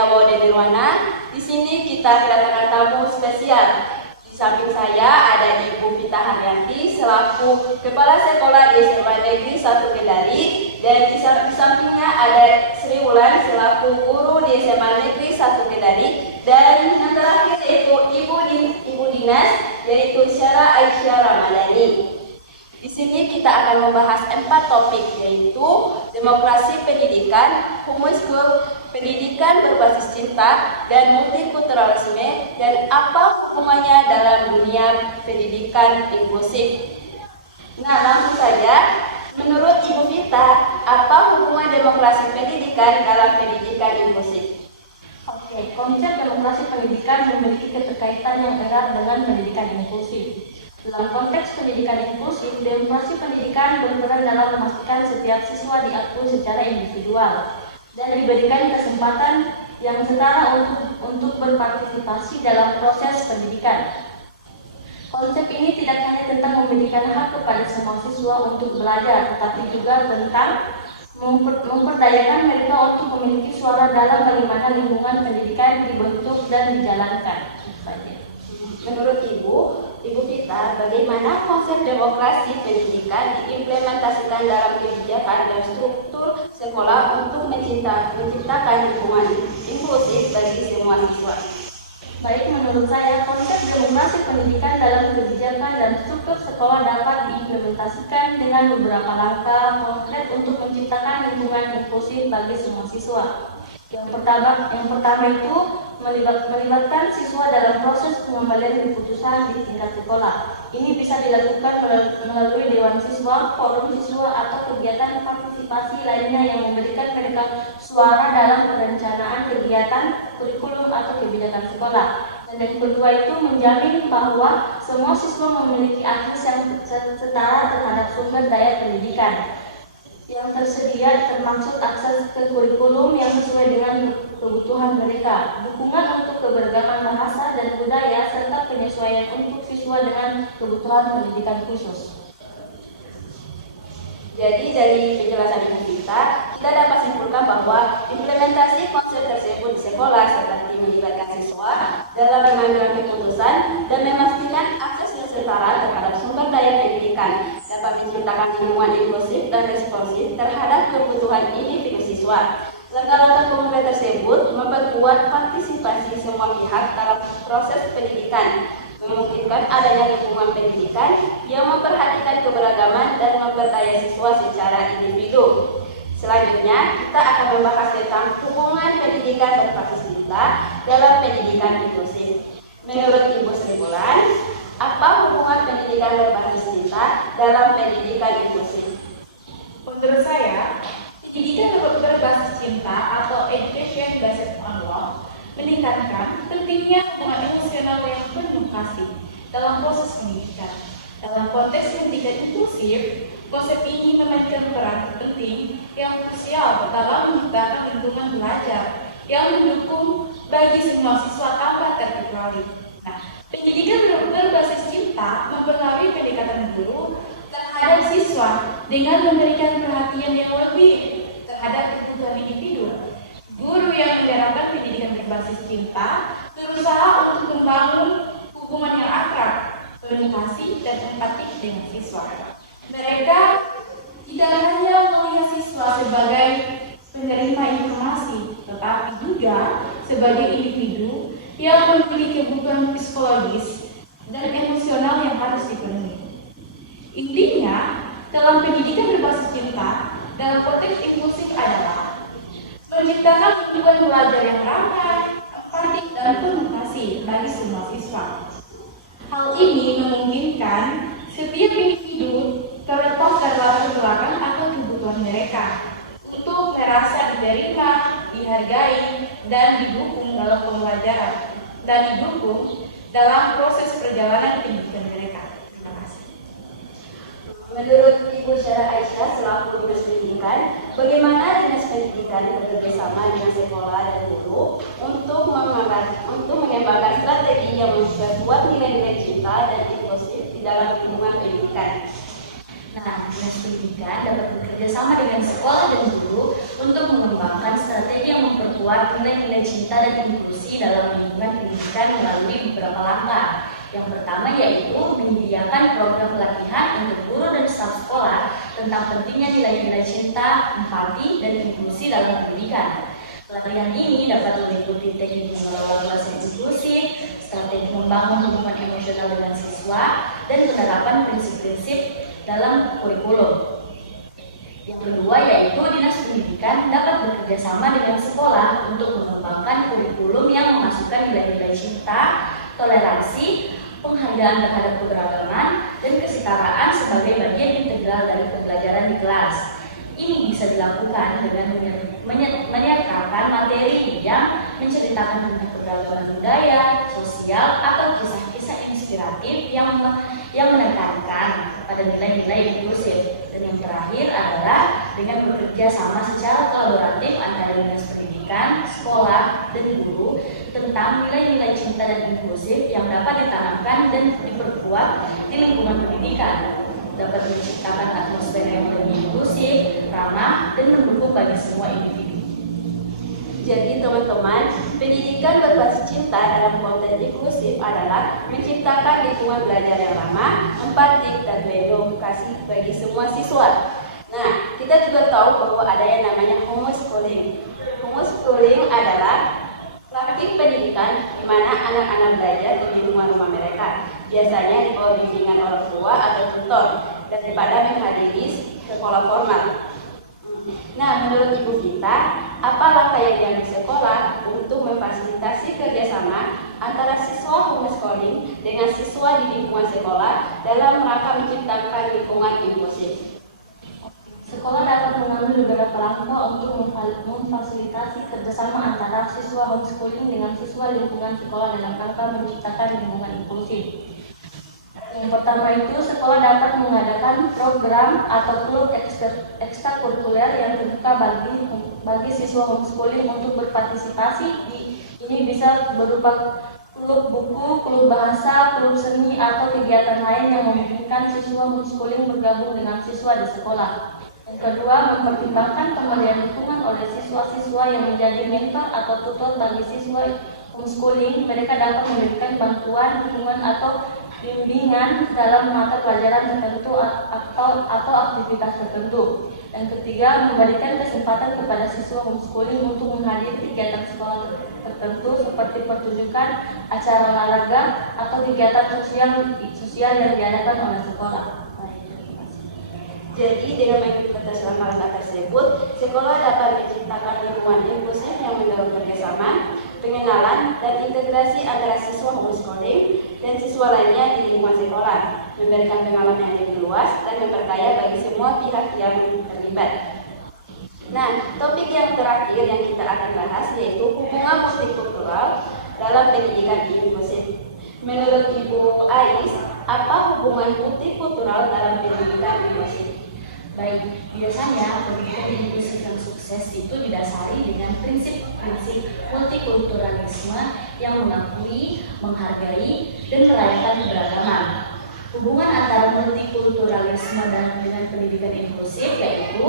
saya Wode Nirwana. Di sini kita kedatangan tamu spesial. Di samping saya ada Ibu Vita Haryanti selaku Kepala Sekolah di SMA Negeri 1 Kendari, dan di sampingnya ada Sri Wulan selaku Guru di SMA Negeri 1 Kendari, dan yang terakhir yaitu Ibu Dinas yaitu Syara Aisyah Ramadhani. Di sini kita akan membahas 4 topik, yaitu demokrasi pendidikan, homeschool, pendidikan berbasis cinta, dan multikulturalisme, dan apa hukumannya dalam dunia pendidikan inklusif. Nah, langsung saja, menurut Ibu Vita, apa hubungan demokrasi pendidikan dalam pendidikan inklusif? Oke, konsep demokrasi pendidikan memiliki keterkaitan yang erat dengan pendidikan inklusif. Dalam konteks pendidikan inklusif, demokrasi pendidikan berperan dalam memastikan setiap siswa diakui secara individual dan diberikan kesempatan yang setara untuk berpartisipasi dalam proses pendidikan. Konsep ini tidak hanya tentang memberikan hak kepada semua siswa untuk belajar, tetapi juga tentang memperdayakan mereka untuk memiliki suara dalam bagaimana lingkungan pendidikan dibentuk dan dijalankan. Menurut Ibu Vita, bagaimana konsep demokrasi pendidikan diimplementasikan dalam kebijakan dan struktur sekolah untuk menciptakan lingkungan inklusif bagi semua siswa? Baik, menurut saya, konsep demokrasi pendidikan dalam kebijakan dan struktur sekolah dapat diimplementasikan dengan beberapa langkah konkret untuk menciptakan lingkungan inklusif bagi semua siswa. Yang pertama itu melibatkan siswa dalam proses pengembalian keputusan di tingkat sekolah. Ini bisa dilakukan melalui dewan siswa, forum siswa, atau kegiatan partisipasi lainnya yang memberikan mereka suara dalam perencanaan kegiatan, kurikulum, atau kebijakan sekolah. Dan yang kedua itu menjamin bahwa semua siswa memiliki akses yang setara terhadap sumber daya pendidikan yang tersedia, termasuk akses ke kurikulum yang sesuai dengan kebutuhan mereka, dukungan untuk keberagaman bahasa dan budaya, serta penyesuaian untuk siswa dengan kebutuhan pendidikan khusus. Jadi dari penjelasan Ibu Vita, kita dapat simpulkan bahwa implementasi konsep tersebut di sekolah seperti melibatkan siswa dalam pengambilan keputusan dan memastikan akses yang setara terhadap sumber daya pendidikan dapat menciptakan lingkungan inklusif dan responsif terhadap kebutuhan individu siswa. Langkah-langkah konkret tersebut memperkuat partisipasi semua pihak dalam proses pendidikan, memungkinkan adanya lingkungan pendidikan yang memperhatikan keberagaman dan memperdaya siswa secara individu. Selanjutnya, kita akan membahas tentang hubungan pendidikan berbasis cinta dalam pendidikan inklusif. Menurut Ibu Sri Wulan, apa hubungan pendidikan berbasis cinta dalam pendidikan inklusif? Menurut saya, pendidikan berbasis cinta atau education based on love meningkatkan pentingnya hubungan emosional yang penuh kasih dalam proses pendidikan. Dalam konteks pendidikan inklusif, konsep ini memainkan peran penting yang krusial dalam menciptakan lingkungan belajar yang mendukung bagi semua siswa tanpa terkecuali. Pendidikan berbasis cinta mempengaruhi pendekatan guru terhadap siswa dengan memberikan perhatian yang lebih terhadap kebutuhan individu. Guru yang menerapkan pendidikan berbasis cinta berusaha untuk membangun hubungan yang akrab, penuh kasih, dan empati dengan siswa. Mereka tidak hanya melihat siswa sebagai penerima informasi, tetapi juga sebagai individu yang memiliki kebutuhan psikologis dan emosional yang harus dipenuhi. Intinya, dalam pendidikan berbasis cinta, dalam konteks inklusif adalah menciptakan lingkungan belajar yang ramah, empatik, dan penuh kasih bagi semua siswa. Hal ini memungkinkan setiap individu terlepas dari latar belakang atau kebutuhan mereka untuk merasa diterima, dihargai, dan didukung dalam pembelajaran dan didukung dalam proses perjalanan pendidikan mereka. Terima kasih. Menurut Ibu Syara Aisyah selaku Dinas Pendidikan, bagaimana Dinas Pendidikan bekerjasama dengan sekolah dan guru untuk mengembangkan strategi yang memperkuat nilai-nilai cinta dan inklusif di dalam lingkungan pendidikan? Nah, Dinas Pendidikan dapat bekerja sama dengan sekolah dan guru untuk mengembangkan strategi yang memperkuat nilai-nilai cinta dan inklusi dalam lingkungan pendidikan melalui beberapa langkah. Yang pertama yaitu menyediakan program pelatihan untuk guru dan staf sekolah tentang pentingnya nilai-nilai cinta, empati, dan inklusi dalam pendidikan. Pelatihan ini dapat meliputi teknik mengelola kelas yang inklusif, strategi membangun hubungan emosional dengan siswa, dan penerapan prinsip-prinsip dalam kurikulum. Yang kedua yaitu Dinas Pendidikan dapat bekerja sama dengan sekolah untuk mengembangkan kurikulum yang memasukkan nilai-nilai cinta, toleransi, penghargaan terhadap keberagaman, dan kesetaraan sebagai bagian integral dari pembelajaran di kelas. Ini bisa dilakukan dengan menyertakan materi yang menceritakan tentang keberagaman budaya, sosial, atau kisah-kisah inspiratif yang menekankan pada nilai-nilai inklusif. Dan yang terakhir adalah dengan bekerja sama secara kolaboratif antara dinas pendidikan, sekolah, dan guru tentang nilai-nilai cinta dan inklusif yang dapat ditanamkan dan diperkuat di lingkungan pendidikan, dapat menciptakan atmosfer yang lebih inklusif, ramah, dan mendukung bagi semua individu. Jadi teman-teman, pendidikan berbasis cinta dalam konteks inklusif adalah menciptakan lingkungan belajar yang ramah, empatik, dan beredukasi bagi semua siswa. Nah, kita juga tahu bahwa ada yang namanya homeschooling. Homeschooling adalah praktik pendidikan di mana anak-anak belajar di rumah-rumah mereka, biasanya di bawah bimbingan orang tua atau tutor, daripada menghadiri sekolah formal. Nah, menurut Ibu Gita, apa langkah yang diambil sekolah untuk memfasilitasi kerjasama antara siswa homeschooling dengan siswa di lingkungan sekolah dalam rangka menciptakan lingkungan inklusif? Sekolah dapat mengambil beberapa langkah untuk memfasilitasi kerjasama antara siswa homeschooling dengan siswa lingkungan sekolah dalam rangka menciptakan lingkungan inklusif. Yang pertama itu, sekolah dapat mengadakan program atau klub ekstrakurikuler yang terbuka bagi siswa homeschooling untuk berpartisipasi. Ini bisa berupa klub buku, klub bahasa, klub seni, atau kegiatan lain yang memungkinkan siswa homeschooling bergabung dengan siswa di sekolah. Yang kedua, mempertimbangkan pemberian dukungan oleh siswa-siswa yang menjadi mentor atau tutor bagi siswa homeschooling. Mereka dapat memberikan bantuan, dukungan, atau bimbingan dalam mata pelajaran tertentu atau aktivitas tertentu. Yang ketiga, memberikan kesempatan kepada siswa homeschooling untuk menghadiri kegiatan sekolah tertentu seperti pertunjukan, acara olahraga, atau kegiatan sosial yang diadakan oleh sekolah. Jadi dengan mengikuti langkah-langkah tersebut, sekolah dapat menciptakan lingkungan inklusif yang mendorong kerjasama, pengenalan, dan integrasi antara siswa homeschooling dan siswa lainnya di lingkungan sekolah, memberikan pengalaman yang lebih luas dan memperkaya bagi semua pihak yang terlibat. Nah, topik yang terakhir yang kita akan bahas yaitu hubungan multikultural dalam pendidikan inklusif. Menurut Ibu Ais, apa hubungan multikultural dalam pendidikan inklusif? Baik, biasanya pendidikan inklusif yang sukses itu didasari dengan prinsip-prinsip multikulturalisme yang mengakui, menghargai, dan merayakan keberagaman. Hubungan antara multikulturalisme dan dengan pendidikan inklusif yaitu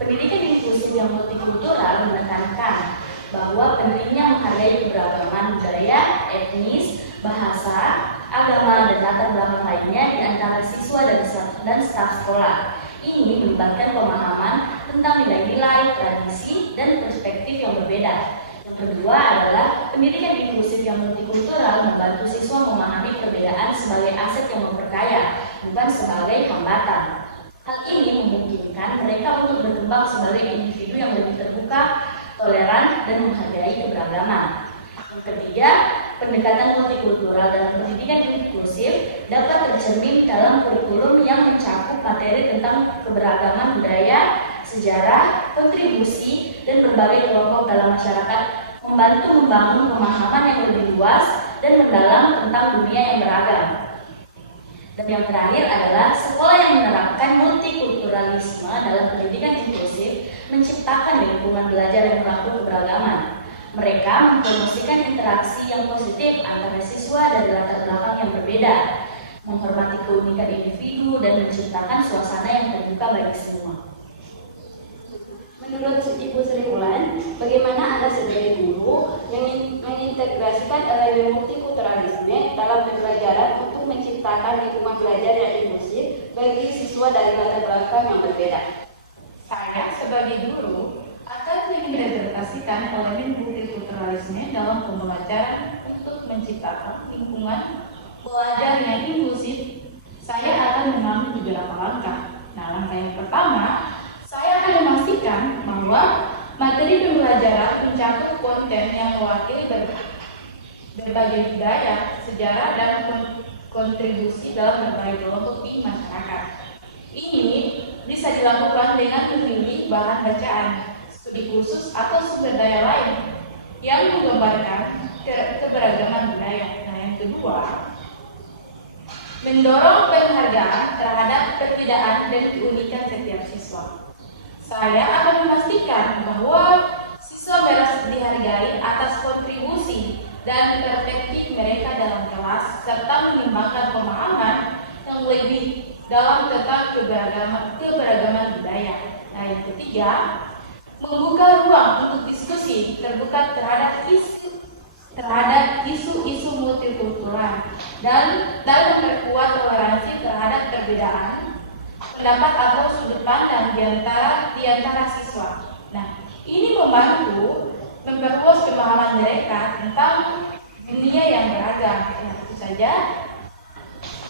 pendidikan inklusif yang multikultural menekankan bahwa pentingnya menghargai keberagaman budaya, etnis, bahasa, agama, dan latar belakang lainnya di antara siswa dan staf sekolah. Ini melibatkan pemahaman tentang nilai-nilai, tradisi, dan perspektif yang berbeda. Yang kedua adalah pendidikan inklusif yang multikultural membantu siswa memahami perbedaan sebagai aset yang memperkaya, bukan sebagai hambatan. Hal ini memungkinkan mereka untuk berkembang sebagai individu yang lebih terbuka, toleran, dan menghargai keberagaman. Yang ketiga, pendekatan multikultural dalam pendidikan inklusif dapat tercermin dalam kurikulum yang mencakup materi tentang keberagaman budaya, sejarah, kontribusi, dan berbagai kelompok dalam masyarakat, membantu membangun pemahaman yang lebih luas dan mendalam tentang dunia yang beragam. Dan yang terakhir adalah sekolah yang menerapkan multikulturalisme dalam pendidikan inklusif menciptakan lingkungan belajar yang mengakui keberagaman. Mereka mempromosikan interaksi yang positif antara siswa dari latar belakang yang berbeda, menghormati keunikan individu, dan menciptakan suasana yang terbuka bagi semua. Menurut Ibu Sri Mulan, bagaimana Anda sebagai guru mengintegrasikan elemen multikulturalisme dalam pembelajaran untuk menciptakan lingkungan belajar yang inklusif bagi siswa dari latar belakang yang berbeda? Saya sebagai guru akan menginterpretasikan elemen multikulturalisme dalam pembelajaran untuk menciptakan lingkungan belajar yang inklusif. Saya akan mengambil beberapa langkah. Nah, langkah yang pertama, saya akan memastikan bahwa materi pembelajaran mencakup konten yang mewakili berbagai budaya, sejarah, dan kontribusi dalam berbagai kelompok di masyarakat. Ini bisa dilakukan dengan memilih bahan bacaan, studi khusus, atau sumber daya lain yang menggambarkan keberagaman budaya. Nah, yang kedua, mendorong penghargaan terhadap perbedaan dan keunikan setiap siswa. Saya akan memastikan bahwa siswa merasa dihargai atas kontribusi dan perspektif mereka dalam kelas, serta menimbangkan pemahaman yang lebih dalam tentang keberagaman budaya. Nah, yang ketiga, membuka ruang untuk diskusi terbuka terhadap isu-isu multikultural dan memperkuat toleransi terhadap perbedaan pendapat atau sudut pandang di antara siswa. Nah, ini membantu memperluas pemahaman mereka tentang dunia yang beragam. Nah, itu saja.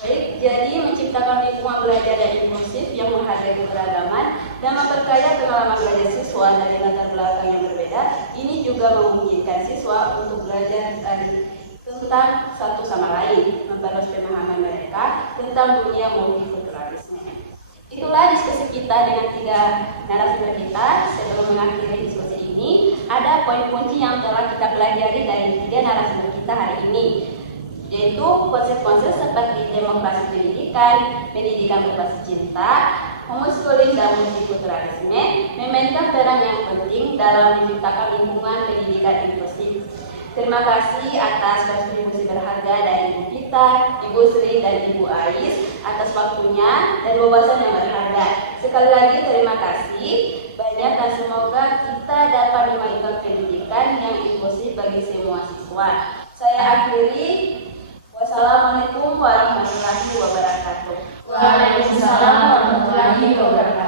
Baik, jadi menciptakan lingkungan belajar yang inklusif yang menghargai keberagaman dan memperkaya pengalaman belajar siswa dari latar belakang yang berbeda, ini juga memungkinkan siswa untuk belajar tentang satu sama lain, memperluas pemahaman mereka tentang dunia multikulturalisme. Itulah diskusi kita dengan 3 narasumber kita. Sebelum mengakhiri diskusi ini, ada poin kunci yang telah kita pelajari dari 3 narasumber kita hari ini, yaitu konsep-konsep seperti demokrasi pendidikan, pendidikan berbasis cinta, homeschooling dan multikulturalisme memainkan peran yang penting dalam menciptakan lingkungan pendidikan inklusif. Terima kasih atas kontribusi berharga dari Ibu Pita, Ibu Sri, dan Ibu Ais atas waktunya dan wawasan yang berharga. Sekali lagi terima kasih banyak dan semoga kita dapat memajukan pendidikan yang inklusif bagi semua siswa. Saya akhiri. Wassalamualaikum warahmatullahi wabarakatuh. Waalaikumsalam warahmatullahi wabarakatuh.